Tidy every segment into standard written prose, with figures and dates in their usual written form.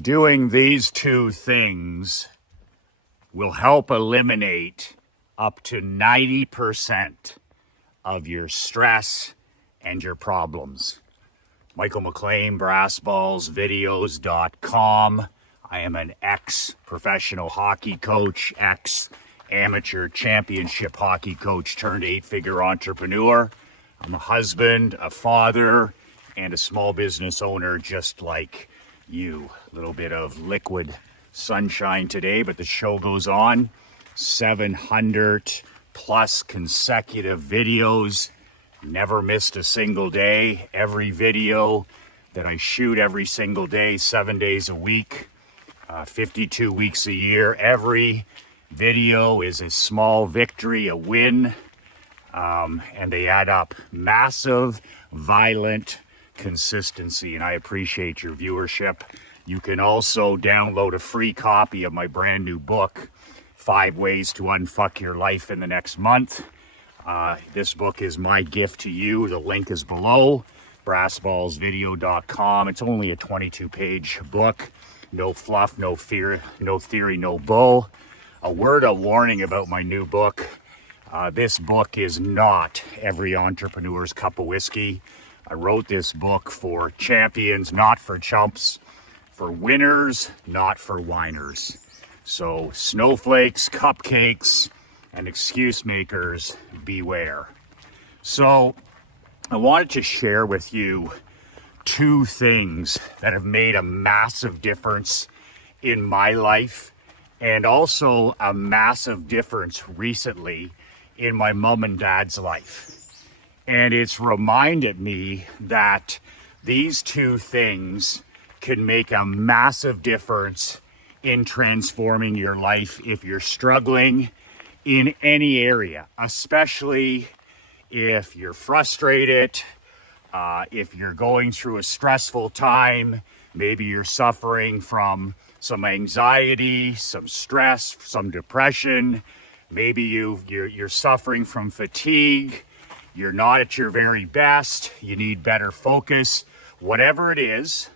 Doing these two things will help eliminate up to 90% of your stress and your problems. Michael McLean, brassballsvideos.com. I am an ex-professional hockey coach, ex-amateur championship hockey coach turned 8-figure entrepreneur. I'm a husband, a father, and a small business owner just like you. A little bit of liquid sunshine today, but the show goes on. 700 plus consecutive videos. Never missed a single day. Every video that I shoot every single day, 7 days a week, 52 weeks a year. Every video is a small victory, a win, and they add up. Massive, violent consistency, and I appreciate your viewership. You can also download a free copy of my brand new book, 5 Ways to Unfuck Your Life in the Next Month. This book is my gift to you. The link is below, brassballsvideo.com. It's only a 22-page book. No fluff, no fear, no theory, no bull. A word of warning about my new book. This book is not every entrepreneur's cup of whiskey. I wrote this book for champions, not for chumps, for winners, not for whiners. So snowflakes, cupcakes, and excuse makers, beware. So I wanted to share with you 2 things that have made a massive difference in my life, and also a massive difference recently in my mom and dad's life. And it's reminded me that these 2 things can make a massive difference in transforming your life if you're struggling in any area, especially if you're frustrated, if you're going through a stressful time, maybe you're suffering from some anxiety, some stress, some depression, maybe you're suffering from fatigue, you're not at your very best, you need better focus, whatever it is.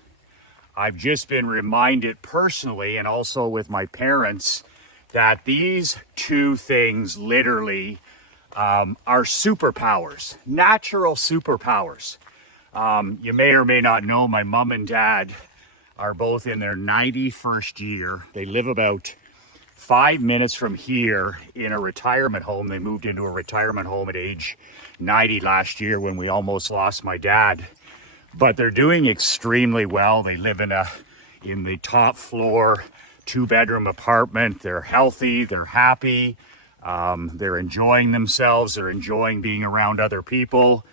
I've just been reminded personally, and also with my parents, that these 2 things literally are superpowers, natural superpowers. You may or may not know my mom and dad are both in their 91st year. They live about 5 minutes from here in a retirement home. They moved into a retirement home at age 90 last year when we almost lost my dad. But they're doing extremely well. They live in the top floor, 2-bedroom apartment. They're healthy, they're happy, they're enjoying themselves, they're enjoying being around other people.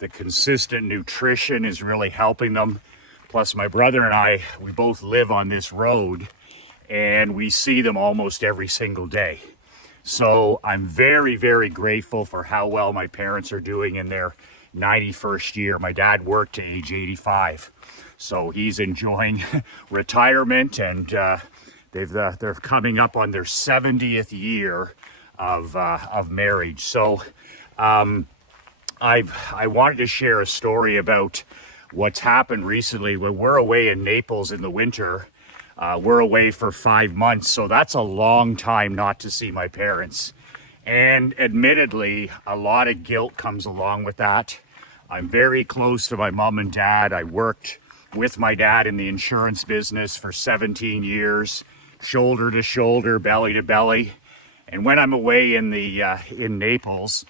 The consistent nutrition is really helping them. Plus my brother and I, we both live on this road and we see them almost every single day. So I'm very, very grateful for how well my parents are doing in their 91st year. My dad worked to age 85, so he's enjoying retirement, and they're coming up on their 70th year of marriage. So I wanted to share a story about what's happened recently. When we're away in Naples in the winter, we're away for 5 months, so that's a long time not to see my parents. And admittedly, a lot of guilt comes along with that. I'm very close to my mom and dad. I worked with my dad in the insurance business for 17 years, shoulder to shoulder, belly to belly. And when I'm away in Naples,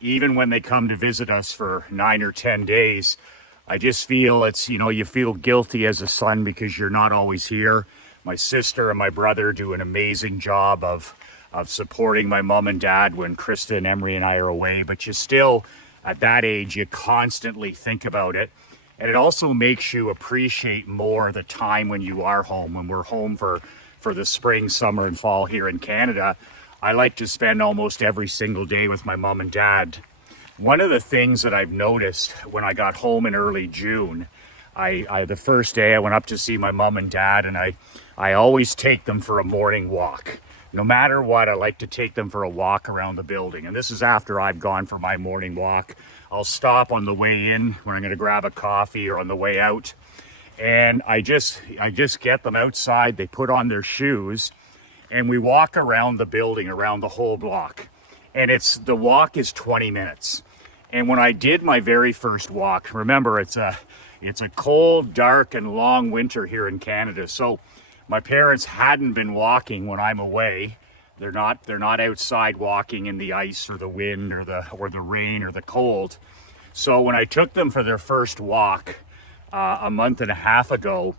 even when they come to visit us for 9 or 10 days, I just feel you feel guilty as a son because you're not always here. My sister and my brother do an amazing job of supporting my mom and dad when Krista and Emery and I are away, but you still, at that age, you constantly think about it. And it also makes you appreciate more the time when you are home. When we're home for the spring, summer, and fall here in Canada, I like to spend almost every single day with my mom and dad. One of the things that I've noticed when I got home in early June, the first day I went up to see my mom and dad, and I always take them for a morning walk. No matter what, I like to take them for a walk around the building. And this is after I've gone for my morning walk. I'll stop on the way in when I'm going to grab a coffee, or on the way out. And I just get them outside, they put on their shoes, and we walk around the building, around the whole block. And the walk is 20 minutes. And when I did my very first walk, remember it's a cold, dark, and long winter here in Canada. So my parents hadn't been walking when I'm away. They're not outside walking in the ice or the wind or the rain or the cold. So when I took them for their first walk a month and a half ago,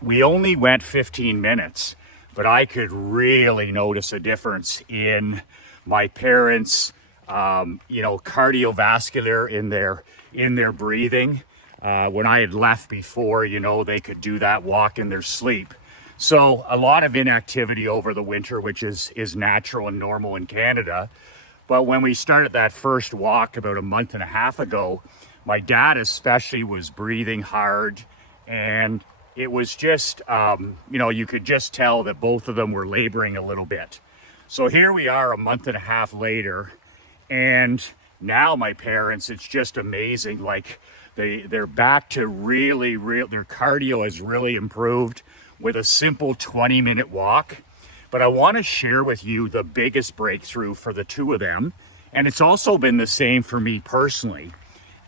we only went 15 minutes, but I could really notice a difference in my parents' cardiovascular, in their breathing. When I had left before, they could do that walk in their sleep. So a lot of inactivity over the winter, which is natural and normal in Canada. But when we started that first walk about a month and a half ago, my dad especially was breathing hard, and it was just, you could just tell that both of them were laboring a little bit. So here we are a month and a half later, and now my parents, it's just amazing. Like they're back to their cardio has really improved with a simple 20-minute walk. But I want to share with you the biggest breakthrough for the two of them, and it's also been the same for me personally,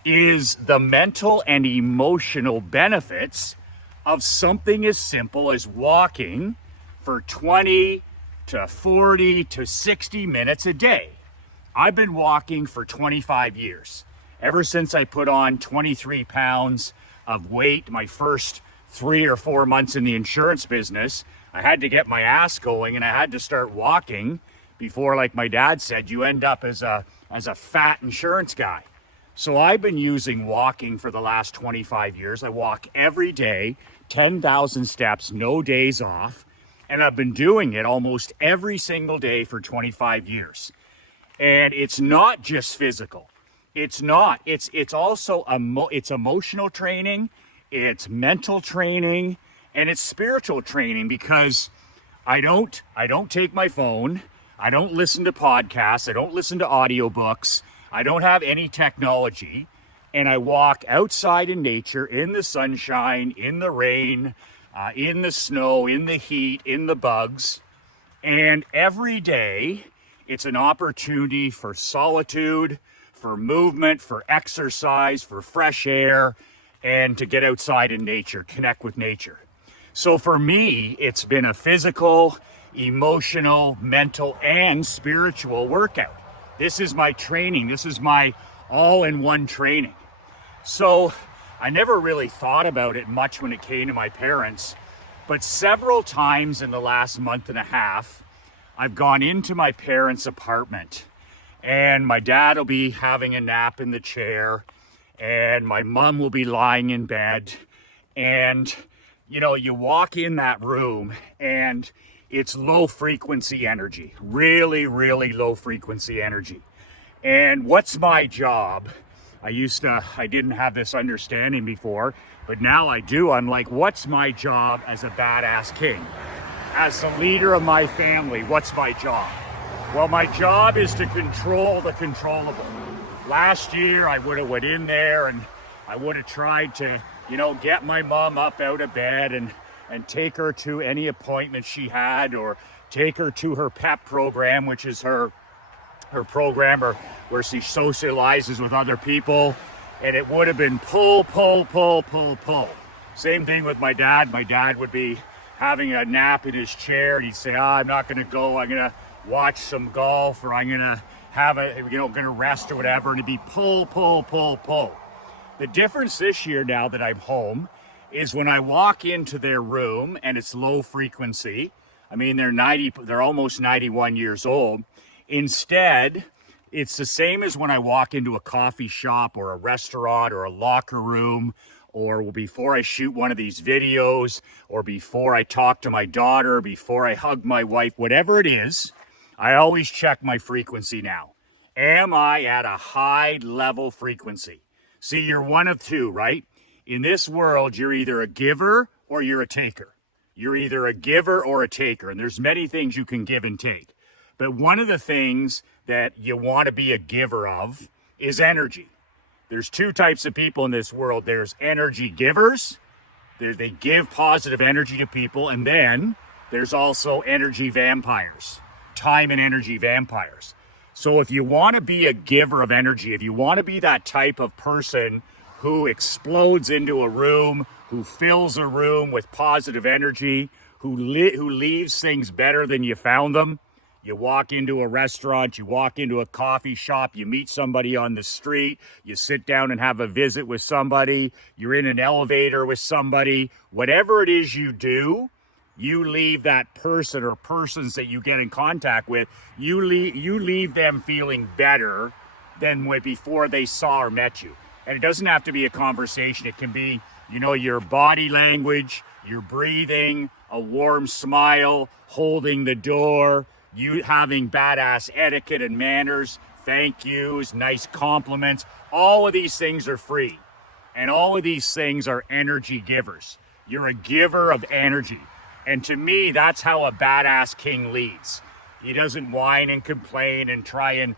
is the mental and emotional benefits of something as simple as walking for 20 to 40 to 60 minutes a day. I've been walking for 25 years. Ever since I put on 23 pounds of weight my first 3 or 4 months in the insurance business, I had to get my ass going and I had to start walking before, like my dad said, you end up as a fat insurance guy. So I've been using walking for the last 25 years. I walk every day, 10,000 steps, no days off. And I've been doing it almost every single day for 25 years. And it's not just physical. It's not. It's also it's emotional training, it's mental training, and it's spiritual training, because I don't take my phone, I don't listen to podcasts, I don't listen to audiobooks, I don't have any technology, and I walk outside in nature, in the sunshine, in the rain, in the snow, in the heat, in the bugs. And every day, it's an opportunity for solitude, for movement, for exercise, for fresh air, and to get outside in nature, connect with nature. So for me, it's been a physical, emotional, mental, and spiritual workout. This is my training. This is my all-in-one training. So I never really thought about it much when it came to my parents, but several times in the last month and a half, I've gone into my parents' apartment, and my dad will be having a nap in the chair, and my mom will be lying in bed, and you walk in that room and it's low frequency energy, really, really low frequency energy. And what's my job? I didn't have this understanding before, but now I do. I'm like, what's my job as a badass king? As the leader of my family, what's my job? Well, my job is to control the controllable. Last year, I would have went in there and I would have tried to, get my mom up out of bed and take her to any appointment she had, or take her to her PEP program, which is her program where she socializes with other people. And it would have been pull. Same thing with my dad. My dad would be having a nap in his chair, and he'd say, I'm not going to go. I'm going to watch some golf, or I'm going to going to rest or whatever. And it'd be pull. The difference this year, now that I'm home, is when I walk into their room and it's low frequency. I mean, they're almost 91 years old. Instead, it's the same as when I walk into a coffee shop or a restaurant or a locker room, or before I shoot one of these videos, or before I talk to my daughter, before I hug my wife, whatever it is, I always check my frequency now. Am I at a high level frequency? See, you're one of two, right? In this world, you're either a giver or you're a taker. You're either a giver or a taker, and there's many things you can give and take. But one of the things that you want to be a giver of is energy. There's two types of people in this world. There's energy givers, They give positive energy to people. And then there's also energy vampires, time and energy vampires. So if you want to be a giver of energy, if you want to be that type of person who explodes into a room, who fills a room with positive energy, who leaves things better than you found them. You walk into a restaurant, you walk into a coffee shop, you meet somebody on the street, you sit down and have a visit with somebody, you're in an elevator with somebody, whatever it is you do, you leave that person or persons that you get in contact with, you leave them feeling better than before they saw or met you. And it doesn't have to be a conversation. It can be, your body language, your breathing, a warm smile, holding the door, you having badass etiquette and manners, thank yous, nice compliments. All of these things are free. And all of these things are energy givers. You're a giver of energy. And to me, that's how a badass king leads. He doesn't whine and complain and try and,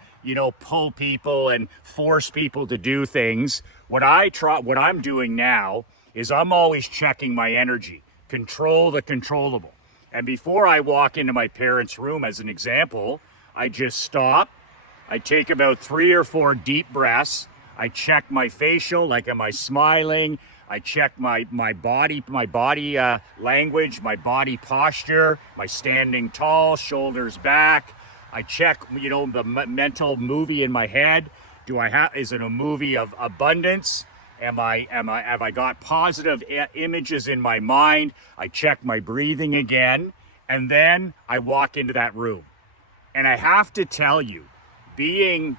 pull people and force people to do things. What I'm doing now is I'm always checking my energy. Control the controllable. And before I walk into my parents' room, as an example, I just stop. I take about 3 or 4 deep breaths. I check my facial, like, am I smiling? I check my body language, my body posture, my standing tall, shoulders back. I check, the mental movie in my head. Is it a movie of abundance? Have I got positive images in my mind? I check my breathing again, and then I walk into that room. And I have to tell you, being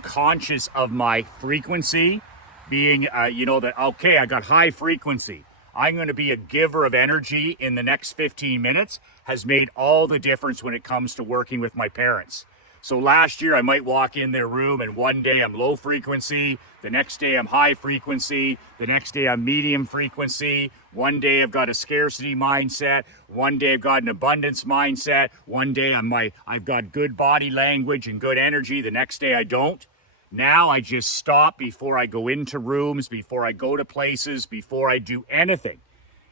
conscious of my frequency, I got high frequency. I'm going to be a giver of energy in the next 15 minutes has made all the difference when it comes to working with my parents. So last year I might walk in their room and one day I'm low frequency, the next day I'm high frequency, the next day I'm medium frequency, one day I've got a scarcity mindset, one day I've got an abundance mindset, one day I've got good body language and good energy, the next day I don't. Now I just stop before I go into rooms, before I go to places, before I do anything.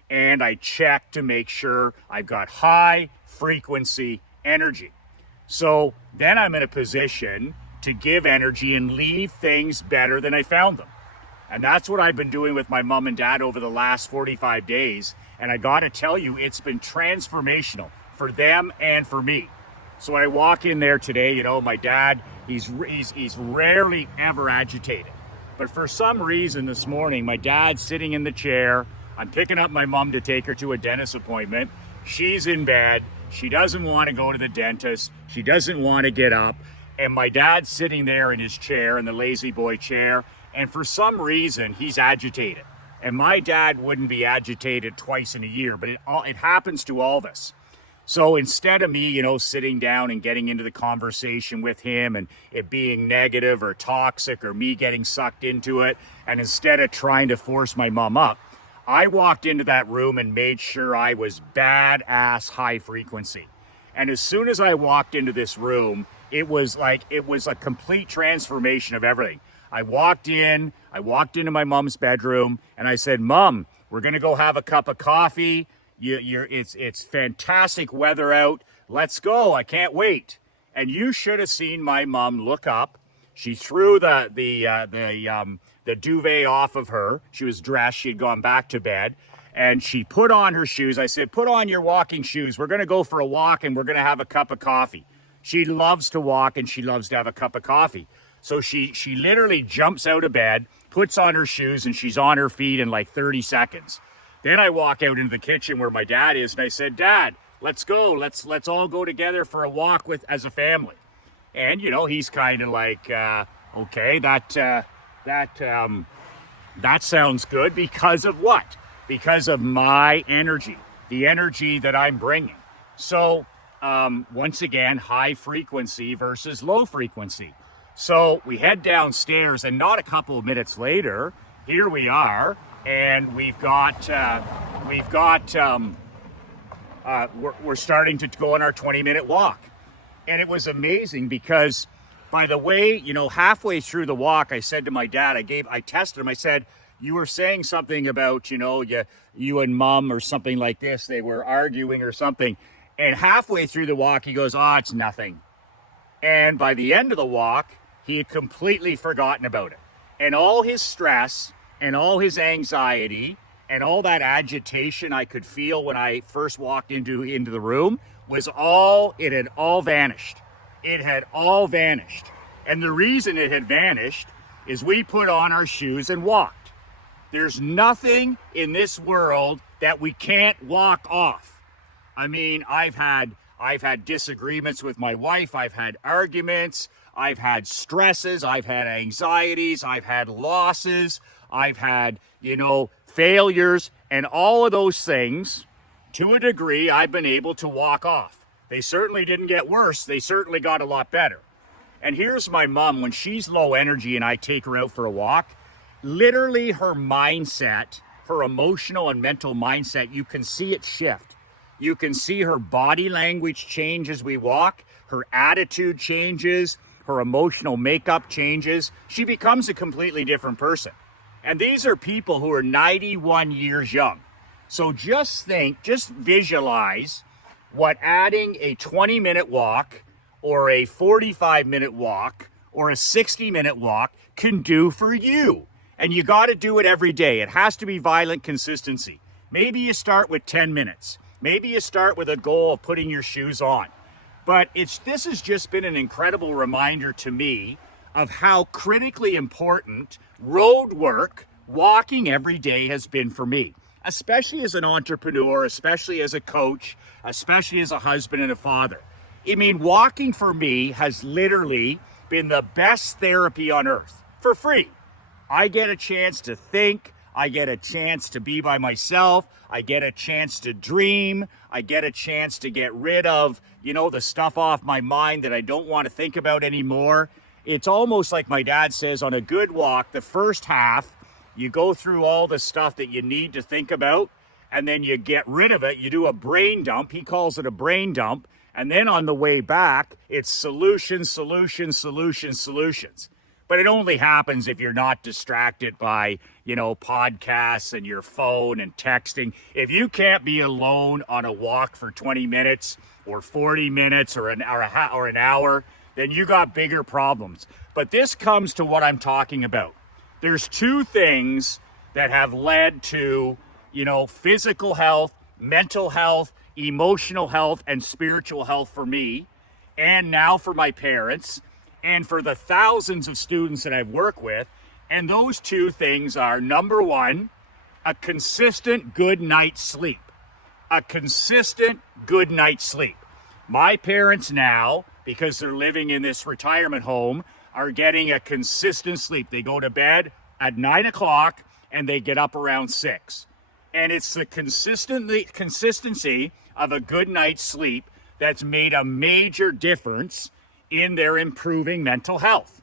And I check to make sure I've got high frequency energy. So then I'm in a position to give energy and leave things better than I found them. And that's what I've been doing with my mom and dad over the last 45 days. And I got to tell you, it's been transformational for them and for me. So when I walk in there today, my dad, he's rarely ever agitated. But for some reason this morning, my dad's sitting in the chair. I'm picking up my mom to take her to a dentist appointment. She's in bed. She doesn't want to go to the dentist. She doesn't want to get up. And my dad's sitting there in his chair, in the lazy boy chair. And for some reason, he's agitated. And my dad wouldn't be agitated twice in a year, but it happens to all of us. So instead of me, sitting down and getting into the conversation with him and it being negative or toxic or me getting sucked into it, and instead of trying to force my mom up, I walked into that room and made sure I was badass high frequency. And as soon as I walked into this room, it was a complete transformation of everything. I walked into my mom's bedroom and I said, Mom, we're going to go have a cup of coffee. It's fantastic weather out. Let's go. I can't wait. And you should have seen my mom look up. She threw the duvet off of her. She was dressed. She had gone back to bed. And she put on her shoes. I said, put on your walking shoes. We're going to go for a walk and we're going to have a cup of coffee. She loves to walk and she loves to have a cup of coffee. So she literally jumps out of bed, puts on her shoes, and she's on her feet in like 30 seconds. Then I walk out into the kitchen where my dad is, and I said, Dad, let's go. Let's all go together for a walk as a family. And, he's kind of like, okay, that sounds good. Because of what? Because of my energy, the energy that I'm bringing. So, once again, high frequency versus low frequency. So we head downstairs, and not a couple of minutes later, here we are, and we're starting to go on our 20-minute walk. And it was amazing because, by the way, halfway through the walk, I said to my dad, I tested him, I said, you were saying something about, you and mom or something like this, they were arguing or something. And halfway through the walk, he goes, "Oh, it's nothing." And by the end of the walk, he had completely forgotten about it. And all his stress and all his anxiety and all that agitation I could feel when I first walked into the room it had all vanished. It had all vanished. And the reason it had vanished is we put on our shoes and walked. There's nothing in this world that we can't walk off. I mean, I've had disagreements with my wife. I've had arguments. I've had stresses. I've had anxieties. I've had losses. I've had, failures. And all of those things, to a degree, I've been able to walk off. They certainly didn't get worse. They certainly got a lot better. And here's my mom, when she's low energy and I take her out for a walk, literally her mindset, her emotional and mental mindset, you can see it shift. You can see her body language change as we walk. Her attitude changes. Her emotional makeup changes. She becomes a completely different person. And these are people who are 91 years young. So just visualize what adding a 20-minute walk or a 45-minute walk or a 60-minute walk can do for you. And you got to do it every day. It has to be violent consistency. Maybe you start with 10 minutes. Maybe you start with a goal of putting your shoes on. But this has just been an incredible reminder to me of how critically important road work, walking every day has been for me, especially as an entrepreneur, especially as a coach, especially as a husband and a father. I mean, walking for me has literally been the best therapy on earth, for free. I get a chance to think. I get a chance to be by myself. I get a chance to dream. I get a chance to get rid of, the stuff off my mind that I don't want to think about anymore. It's almost like my dad says, on a good walk, the first half, you go through all the stuff that you need to think about, and then you get rid of it. You do a brain dump. He calls it a brain dump. And then on the way back, it's solutions, solutions, solutions, solutions. But it only happens if you're not distracted by, podcasts and your phone and texting. If you can't be alone on a walk for 20 minutes or 40 minutes or an hour, then you got bigger problems. But this comes to what I'm talking about. There's two things that have led to, physical health, mental health, emotional health, and spiritual health for me, and now for my parents, and for the thousands of students that I've worked with. And those two things are, number one, a consistent good night's sleep. A consistent good night's sleep. My parents now, because they're living in this retirement home, are getting a consistent sleep. They go to bed at 9 o'clock and they get up around 6. And it's the consistency of a good night's sleep that's made a major difference in their improving mental health.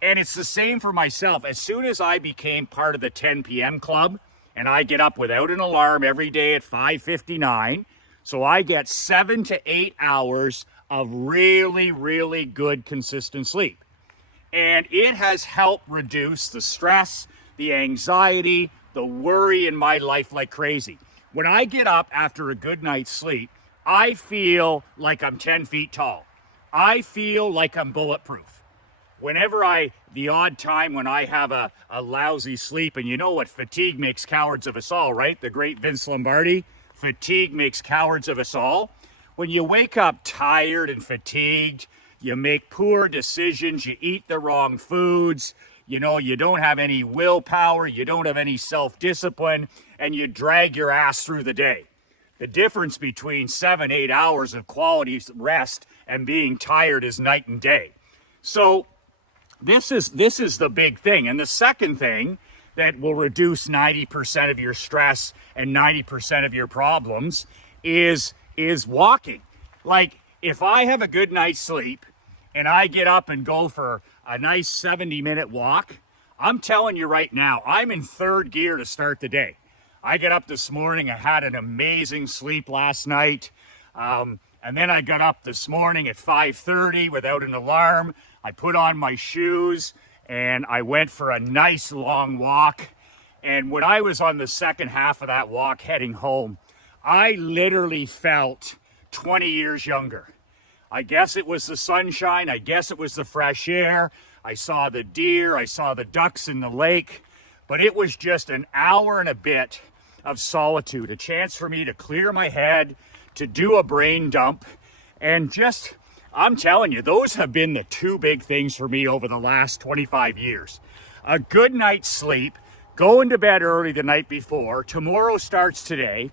And it's the same for myself. As soon as I became part of the 10 p.m. club, and I get up without an alarm every day at 5:59, so I get 7 to 8 hours of really, really good consistent sleep. And it has helped reduce the stress, the anxiety, the worry in my life like crazy. When I get up after a good night's sleep, I feel like I'm 10 feet tall. I feel like I'm bulletproof. Whenever the odd time when I have a lousy sleep, and you know what, fatigue makes cowards of us all, right? The great Vince Lombardi, fatigue makes cowards of us all. When you wake up tired and fatigued, you make poor decisions, you eat the wrong foods, you don't have any willpower, you don't have any self-discipline, and you drag your ass through the day. The difference between 7-8 hours of quality rest and being tired is night and day. So this is the big thing. And the second thing that will reduce 90% of your stress and 90% of your problems is walking. Like, if I have a good night's sleep and I get up and go for a nice 70-minute walk, I'm telling you right now, I'm in third gear to start the day. I get up this morning, I had an amazing sleep last night, and then I got up this morning at 5:30 without an alarm. I put on my shoes and I went for a nice long walk, And when I was on the second half of that walk heading home, I literally felt 20 years younger. I guess it was the sunshine. I guess it was the fresh air. I saw the deer. I saw the ducks in the lake. But it was just an hour and a bit of solitude, a chance for me to clear my head, to do a brain dump, and just, I'm telling you, those have been the two big things for me over the last 25 years. A good night's sleep, going to bed early the night before, tomorrow starts today,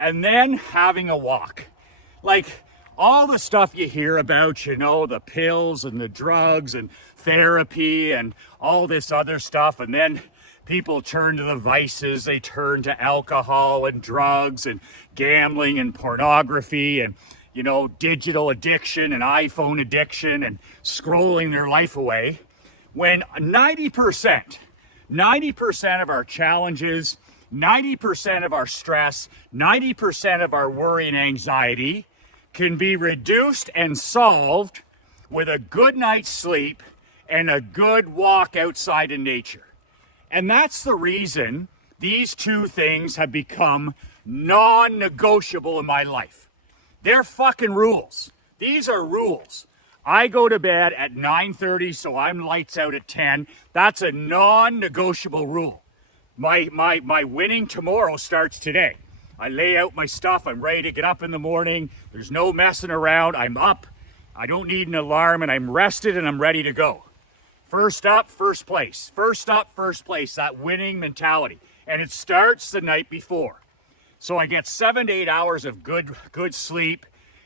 and then having a walk. Like all the stuff you hear about, you know, the pills and the drugs and therapy and all this other stuff, and then people turn to the vices, they turn to alcohol and drugs and gambling and pornography and, you know, digital addiction and iPhone addiction and scrolling their life away. When 90% of our challenges, 90% of our stress, 90% of our worry and anxiety can be reduced and solved with a good night's sleep and a good walk outside in nature. And that's the reason these two things have become non-negotiable in my life. They're fucking rules. These are rules. I go to bed at 9:30, so I'm lights out at 10. That's a non-negotiable rule. My winning tomorrow starts today. I lay out my stuff. I'm ready to get up in the morning. There's no messing around. I'm up. I don't need an alarm, and I'm rested, and I'm ready to go. First up, first place. First up, first place, that winning mentality. And it starts the night before. So I get 7 to 8 hours of good sleep,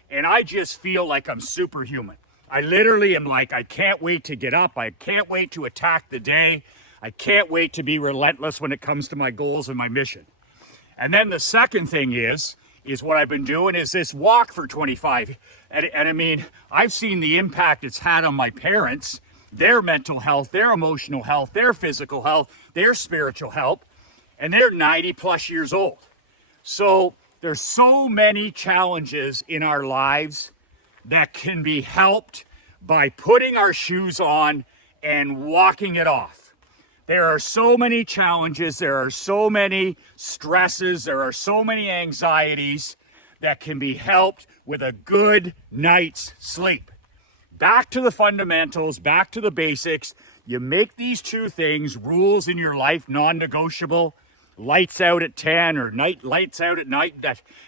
and I just feel like I'm superhuman. I literally am like, I can't wait to get up. I can't wait to attack the day. I can't wait to be relentless when it comes to my goals and my mission. And then the second thing is what I've been doing is this walk for 25. And I mean, I've seen the impact it's had on my parents, their mental health, their emotional health, their physical health, their spiritual health, and they're 90 plus years old. So there's so many challenges in our lives that can be helped by putting our shoes on and walking it off. There are so many challenges, there are so many stresses, there are so many anxieties that can be helped with a good night's sleep. Back to the fundamentals, back to the basics. You make these two things rules in your life, non-negotiable. Lights out at 10 or lights out at night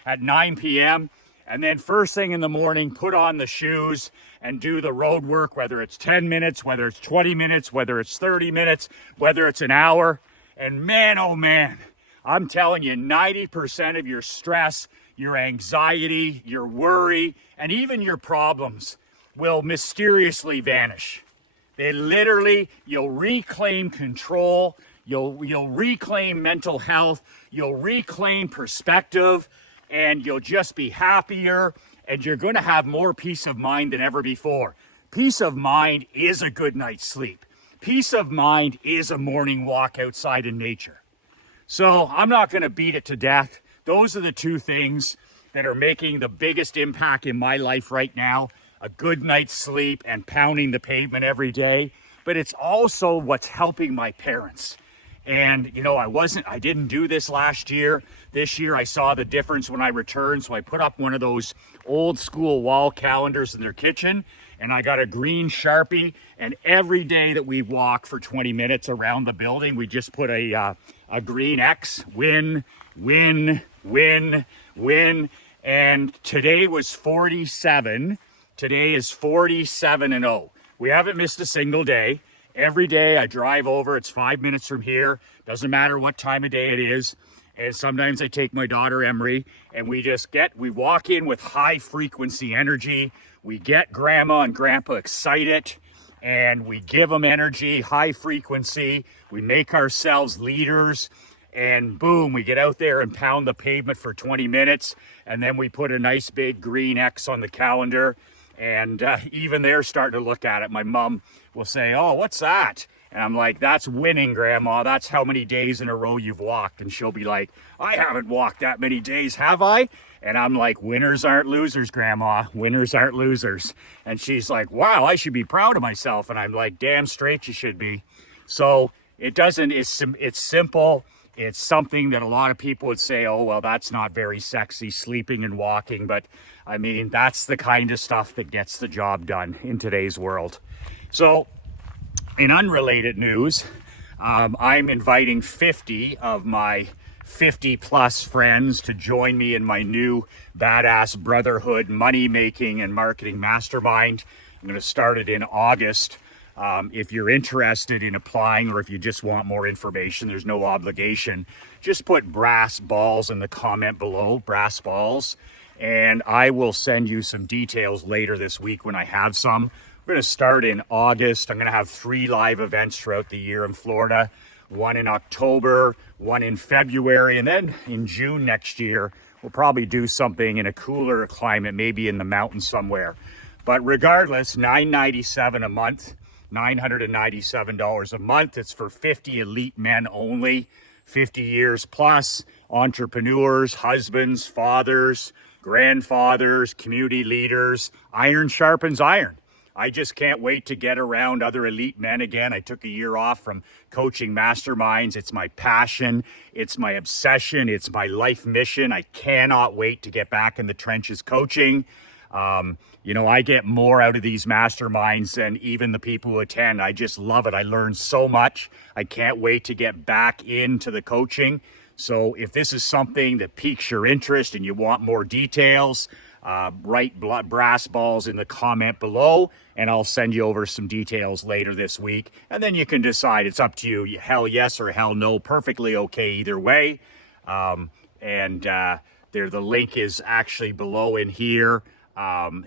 at 9 p.m. And then first thing in the morning, put on the shoes and do the road work, whether it's 10 minutes, whether it's 20 minutes, whether it's 30 minutes, whether it's an hour. And man, oh man, I'm telling you, 90% of your stress, your anxiety, your worry, and even your problems will mysteriously vanish. They literally, you'll reclaim control, you'll reclaim mental health, you'll reclaim perspective, and you'll just be happier, and you're going to have more peace of mind than ever before. Peace of mind is a good night's sleep. Peace of mind is a morning walk outside in nature. So I'm not going to beat it to death. Those are the two things that are making the biggest impact in my life right now. A good night's sleep and pounding the pavement every day. But it's also what's helping my parents. And, you know, I didn't do this last year. This year I saw the difference when I returned. So I put up one of those old school wall calendars in their kitchen, and I got a green Sharpie. And every day that we walk for 20 minutes around the building, we just put a green X, win, win, win, win. And today was 47. Today is 47-0. We haven't missed a single day. Every day I drive over, it's 5 minutes from here. Doesn't matter what time of day it is. And sometimes I take my daughter Emery, and we walk in with high frequency energy. We get grandma and grandpa excited, and we give them energy, high frequency. We make ourselves leaders, and boom, we get out there and pound the pavement for 20 minutes. And then we put a nice big green X on the calendar. And even they're starting to look at it. My mom will say, "Oh, what's that?" And I'm like, "That's winning, Grandma. That's how many days in a row you've walked." And she'll be like, "I haven't walked that many days, have I?" And I'm like, "Winners aren't losers, Grandma. Winners aren't losers." And she's like, "Wow, I should be proud of myself." And I'm like, "Damn straight you should be." So It doesn't, it's simple. It's something that a lot of people would say, oh, well, that's not very sexy, sleeping and walking. But I mean, that's the kind of stuff that gets the job done in today's world. So in unrelated news, I'm inviting 50 of my 50 plus friends to join me in my new badass Brotherhood money making and marketing mastermind. I'm going to start it in August. If you're interested in applying, or if you just want more information, there's no obligation. Just put brass balls in the comment below, brass balls, and I will send you some details later this week when I have some. We're going to start in August. I'm going to have 3 live events throughout the year in Florida, one in October, one in February, and then in June next year, we'll probably do something in a cooler climate, maybe in the mountains somewhere. But regardless, $997 a month. $997 a month. It's for 50 elite men only, 50 years plus, entrepreneurs, husbands, fathers, grandfathers, community leaders. Iron sharpens iron. I just can't wait to get around other elite men again. I took a year off from coaching masterminds. It's my passion. It's my obsession. It's my life mission. I cannot wait to get back in the trenches coaching. I get more out of these masterminds than even the people who attend. I just love it. I learn so much. I can't wait to get back into the coaching. So if this is something that piques your interest and you want more details, write brass balls in the comment below, and I'll send you over some details later this week. And then you can decide. It's up to you. Hell yes or hell no. Perfectly okay either way. The link is actually below in here. We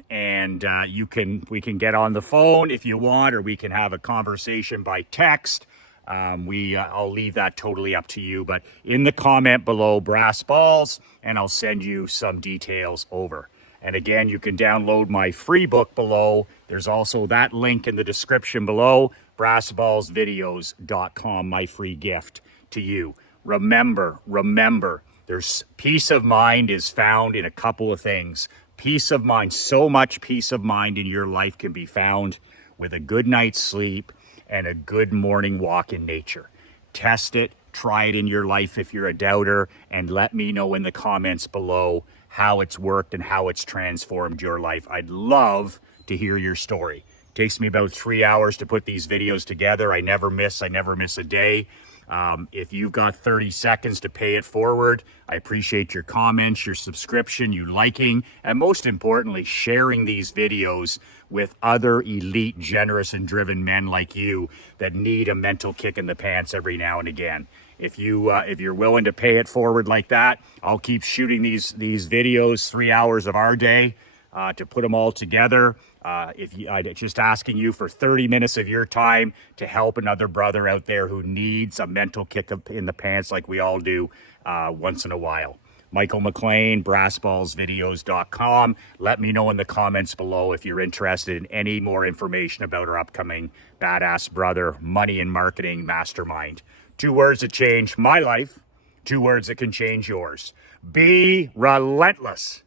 can get on the phone if you want, or we can have a conversation by text. I'll leave that totally up to you, but in the comment below, brass balls, and I'll send you some details over. And again, you can download my free book below. There's also that link in the description below, brassballsvideos.com, my free gift to you. Remember, there's peace of mind is found in a couple of things. Peace of mind, so much peace of mind in your life can be found with a good night's sleep and a good morning walk in nature. Test it, try it in your life if you're a doubter, and let me know in the comments below how it's worked and how it's transformed your life. I'd love to hear your story. It takes me about 3 hours to put these videos together. I never miss a day. If you've got 30 seconds to pay it forward, I appreciate your comments, your subscription, you liking, and most importantly, sharing these videos with other elite, generous, and driven men like you that need a mental kick in the pants every now and again. If you're willing to pay it forward like that, I'll keep shooting these videos, 3 hours of our day, to put them all together. I'm just asking you for 30 minutes of your time to help another brother out there who needs a mental kick in the pants like we all do once in a while. Michael McLean, brassballsvideos.com. Let me know in the comments below if you're interested in any more information about our upcoming Badass Brother Money and Marketing Mastermind. 2 words that change my life, 2 words that can change yours. Be relentless.